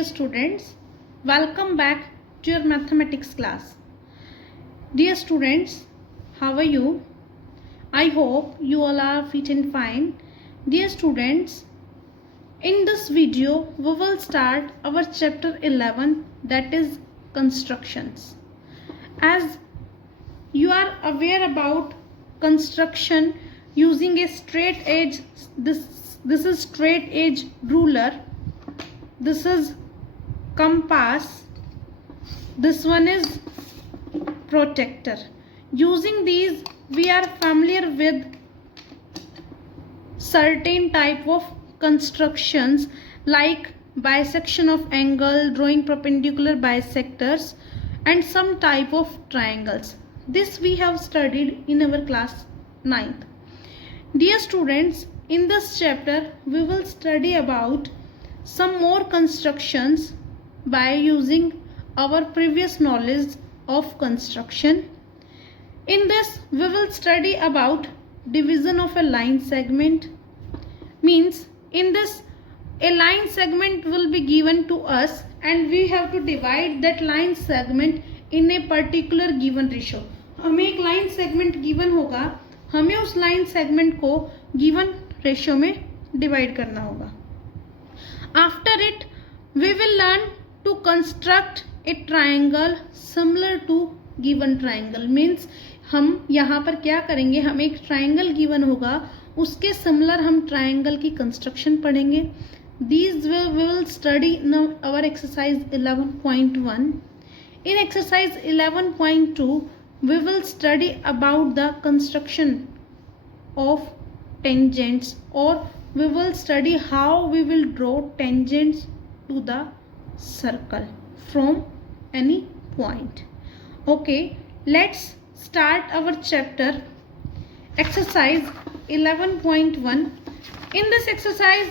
dear students, welcome back to your mathematics class. Dear students, how are you? I hope you all are fit and fine. Dear students, in this video we will start our chapter 11, that is constructions. As you are aware about construction using a straight edge, this is straight edge ruler, this is compass, this one is protractor. Using these we are familiar with certain type of constructions like bisection of angle, drawing perpendicular bisectors, and some type of triangles. This we have studied in our class 9th. Dear students, in this chapter we will study about some more constructions by using our previous knowledge of construction. In this we will study about division of a line segment. Means in this a line segment will be given to us and we have to divide that line segment in a particular given ratio. हमें एक line segment given होगा, हमें उस line segment को given ratio में divide करना होगा. After it we will learn to construct a triangle similar to given triangle. Means हम यहाँ पर क्या करेंगे, हमें एक ट्राइंगल गिवन होगा, उसके सिमिलर हम ट्राइंगल की कंस्ट्रक्शन पढ़ेंगे. These we will study in our exercise 11.1. In exercise 11.2 we will study about the construction of tangents, or we will study how we will draw tangents to the circle from any point. Okay, let's start our chapter exercise 11.1. In this exercise,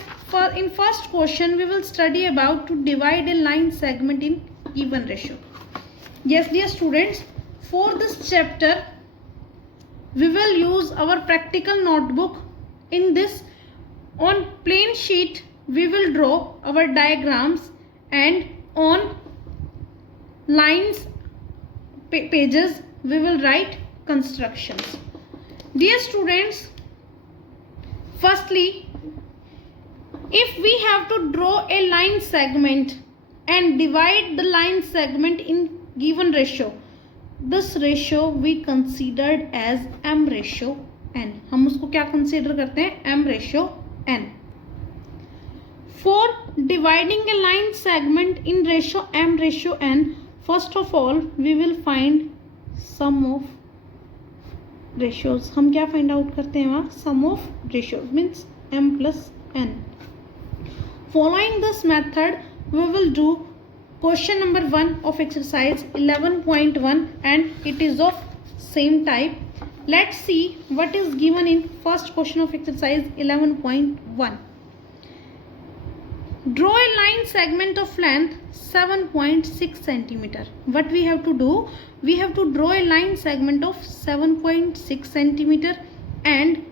in first question we will study about to divide a line segment in given ratio. Yes dear students, for this chapter we will use our practical notebook. In this, on plain sheet we will draw our diagrams, and on lines pages we will write constructions. Dear students, firstly, if we have to draw a line segment and divide the line segment in given ratio, this ratio we considered as m ratio n. हम उसको क्या consider करते हैं, m ratio n. For dividing a line segment in ratio m ratio n, first of all we will find sum of ratios. हम क्या find out करते हैं वहाँ, sum of ratios means m plus n. Following this method we will do question number 1 of exercise 11.1 and it is of same type. Let's see what is given in first question of exercise 11.1. Draw a line segment of length 7.6 centimeter. What we have to do, we have to draw a line segment of 7.6 centimeter and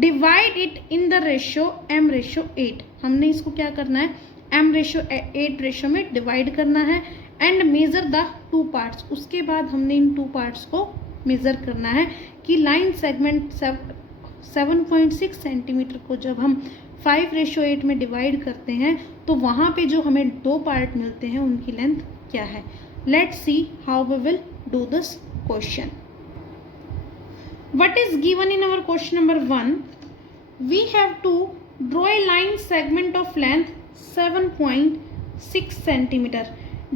divide it in the ratio m ratio 8. हमने इसको क्या करना है, m ratio 8 ratio में divide करना है and measure the two parts. उसके बाद हमने इन two parts को मेज़र करना है कि लाइन सेगमेंट 7.6 सेंटीमीटर को जब हम 5 ratio 8 में डिवाइड करते हैं तो वहाँ पे जो हमें दो पार्ट मिलते हैं उनकी लेंथ क्या है. Let's see how we will do this question. What is given in our question number 1? We have to draw a line segment of length 7.6 centimeter.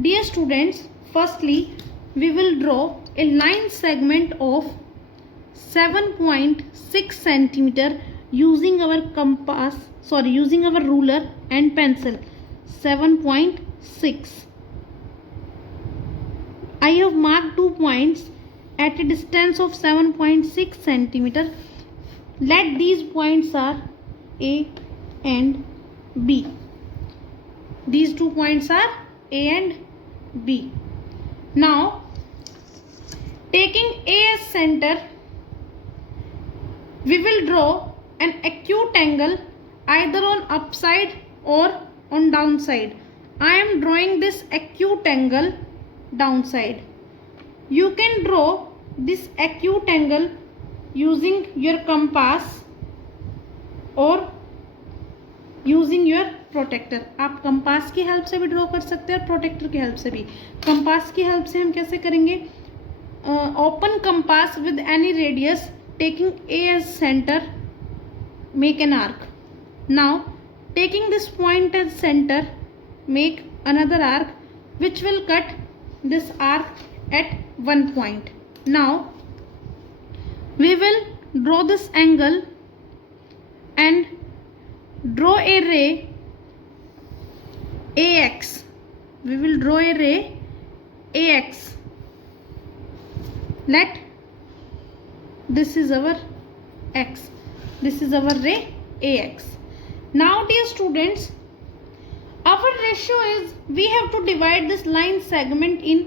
Dear students, firstly we will draw a line segment of 7.6 centimeter using our using our ruler and pencil. 7.6. I have marked 2 points at a distance of 7.6 centimeter. Let these points are A and B. These 2 points are A and B. Now, taking A as center, we will draw an acute angle either on upside or on downside. I am drawing this acute angle downside. You can draw this acute angle using your compass और using your protector. आप compass की help से भी draw कर सकते हैं और protector की हेल्प से भी. कंपास की हेल्प से हम कैसे करेंगे? Open compass with any radius taking a as centre, make an arc. Now taking this point as centre, make another arc which will cut this arc at one point. Now we will draw this angle and draw a ray AX. We will draw a ray AX. Let this is our X. This is our ray AX. Now dear students, our ratio is, we have to divide this line segment in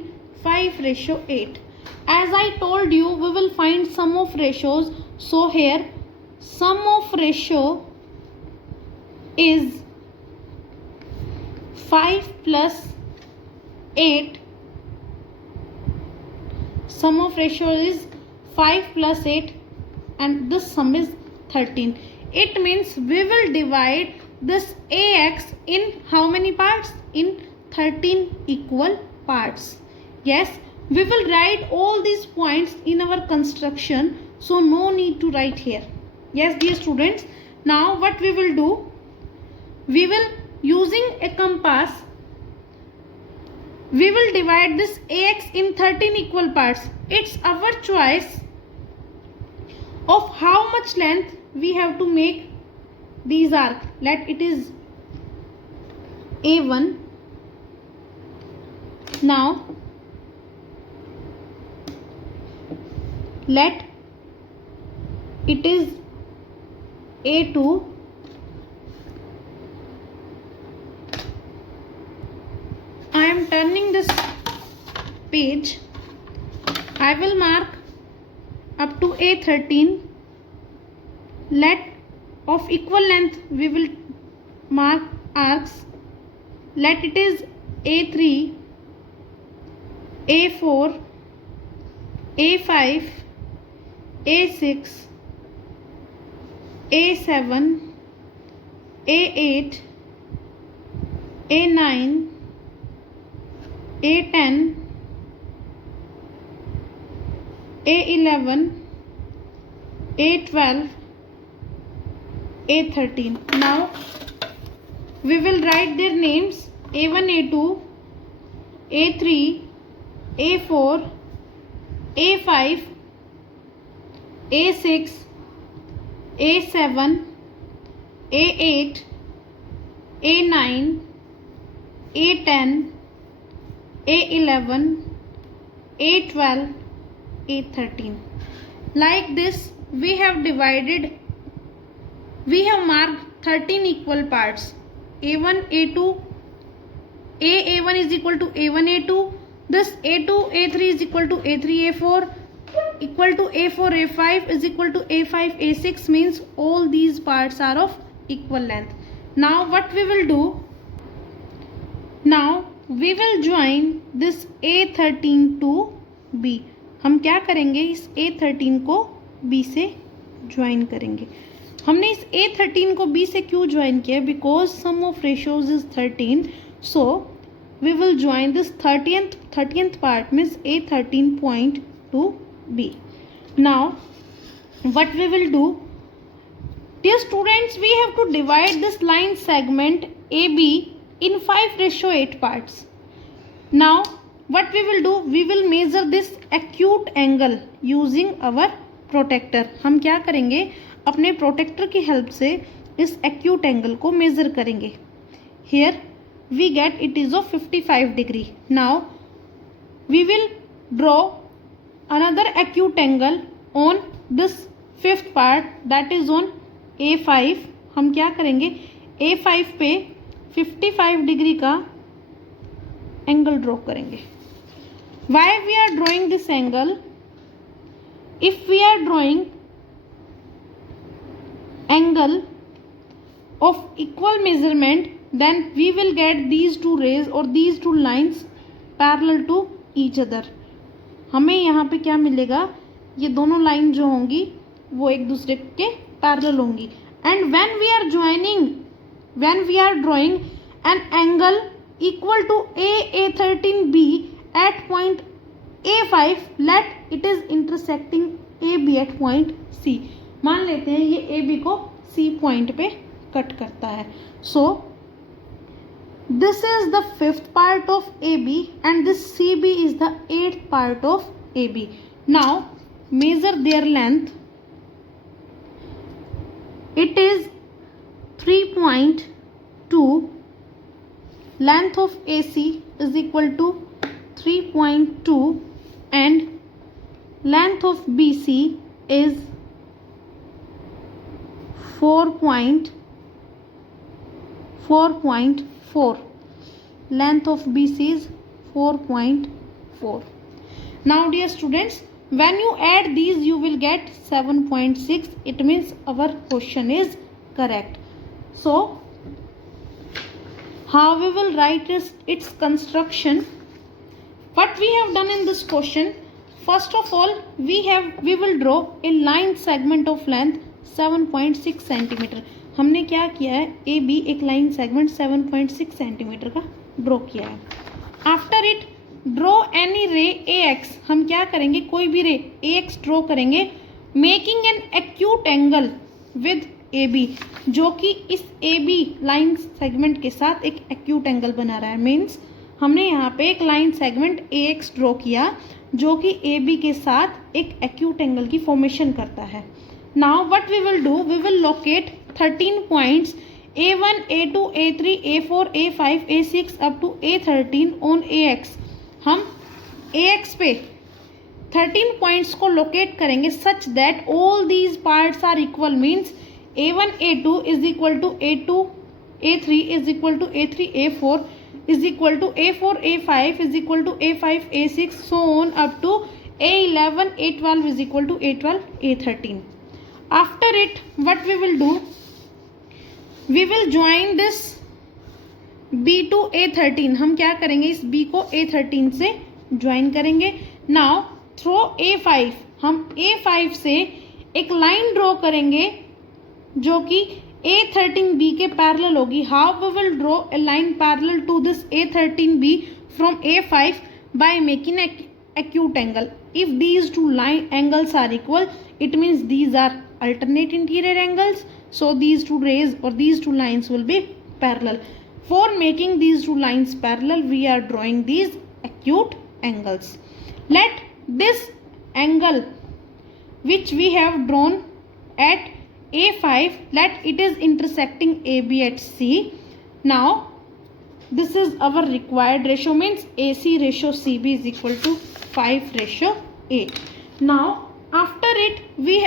5:8. As I told you, we will find sum of ratios. So here sum of ratio is 5 plus 8. Sum of ratio is 5 plus 8 and this sum is 13. It means we will divide this AX in how many parts? In 13 equal parts. Yes, we will write all these points in our construction, so no need to write here. Yes dear students, now what we will do, we will using a compass, we will divide this AX in 13 equal parts. It's our choice of how much length we have to make these arc. Let it is A1. Now let it is A2. I am turning this page. I will mark up to A13. Let of equal length we will mark arcs. Let it is A3, A4, A5, A6, A7, A8, A9, A10, A11, A12, A13. Now we will write their names: A1, A2, A3, A4, A5, A6, A7, A8, A9, A10, A11, A12, A13. Like this we have divided, we have marked 13 equal parts. A1, A2, A1 is equal to A1, A2. This A2, A3 is equal to A3, A4, equal to A4, A5 is equal to A5, A6, means all these parts are of equal length. Now what we will do? Now we will join this A13 to B. हम क्या करेंगे? इस A13 को B से join करेंगे. हमने इस A13 को B से क्यों ज्वाइन किया? Because sum of ratios is 13. So we will join this 30th part means A13 point to B. Now what we will do, dear students, we have to divide this line segment AB in 5:8 parts. Now what we will do, we will measure this acute angle using our protector. हम क्या करेंगे? अपने protector की help से इस acute angle को major करेंगे. Here we get it is of 55 degree. Now we will draw another acute angle on this fifth part, that is on A5. हम क्या करेंगे? A5 पे 55 डिग्री का एंगल ड्रॉ करेंगे. Why we are drawing this angle? If we are drawing angle of equal measurement, then we will get these two rays or these two lines parallel to each other. हमें यहाँ पे क्या मिलेगा, ये दोनों line जो होंगी वो एक दूसरे के पैरेलल होंगी. And when we are drawing an angle equal to A13B at point A5, let it is intersecting AB at point C. मान लेते हैं ये AB को C पॉइंट पे कट करता है. सो this is the 5th part of AB and this CB is the 8th part of AB. Now measure their length. It is 3.2. Length of AC is equal to 3.2 and length of BC is 4.4. Length of BC is 4.4. Now dear students, when you add these you will get 7.6. It means our question is correct. So how we will write its construction? What we have done in this question, first of all we will draw a line segment of length 7.6 centimetre. हमने क्या किया है, A B एक line segment 7.6 centimetre का draw किया है. After it draw any रे A x. हम क्या करेंगे, कोई भी रे ए एक्स ड्रॉ करेंगे making an acute angle with A B, जो कि इस ए बी लाइन सेगमेंट के साथ एक एक्यूट एंगल बना रहा है. मीन्स हमने यहाँ पे एक line segment A X draw किया जो कि ए बी के साथ एक एक्यूट एंगल की फॉर्मेशन करता है. Now what we will do, we will locate 13 points A1, A2, A3, A4, A5, A6 up to A13 on AX. हम AX पे 13 points को locate करेंगे such that all these parts are equal. Means A1, A2 is equal to A2, A3 is equal to A3, A4 is equal to A4, A5 is equal to A5, A6 so on up to A11, A12 is equal to A12, A13. After it what we will do, we will join this B to A13. हम क्या करेंगे, इस B को A13 से join करेंगे. Now throw A5, हम A5 से एक लाइन ड्रॉ करेंगे जो कि A13B के पैरेलल होगी. How we will draw a line parallel to this A13B from A5 by making acute angle. If these two line angles are equal, it means these are alternate interior angles, so these two rays or these two lines will be parallel. For making these two lines parallel, we are drawing these acute angles. Let this angle which we have drawn at A5, let it is intersecting AB at C. Now this is our required ratio, means AC ratio CB is equal to 5:8. Now after it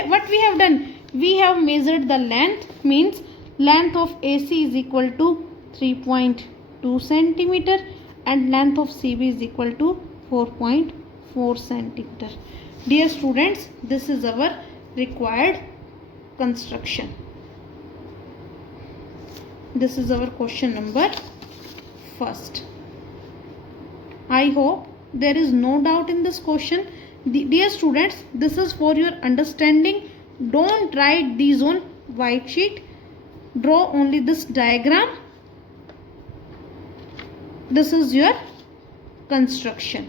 what we have done, we have measured the length. Means length of AC is equal to 3.2 centimeter and length of CB is equal to 4.4 centimeter. Dear students, this is our required construction. This is our question number first. I hope there is no doubt in this question. Dear students, this is for your understanding. Don't write these on white sheet. Draw only this diagram. This is your construction.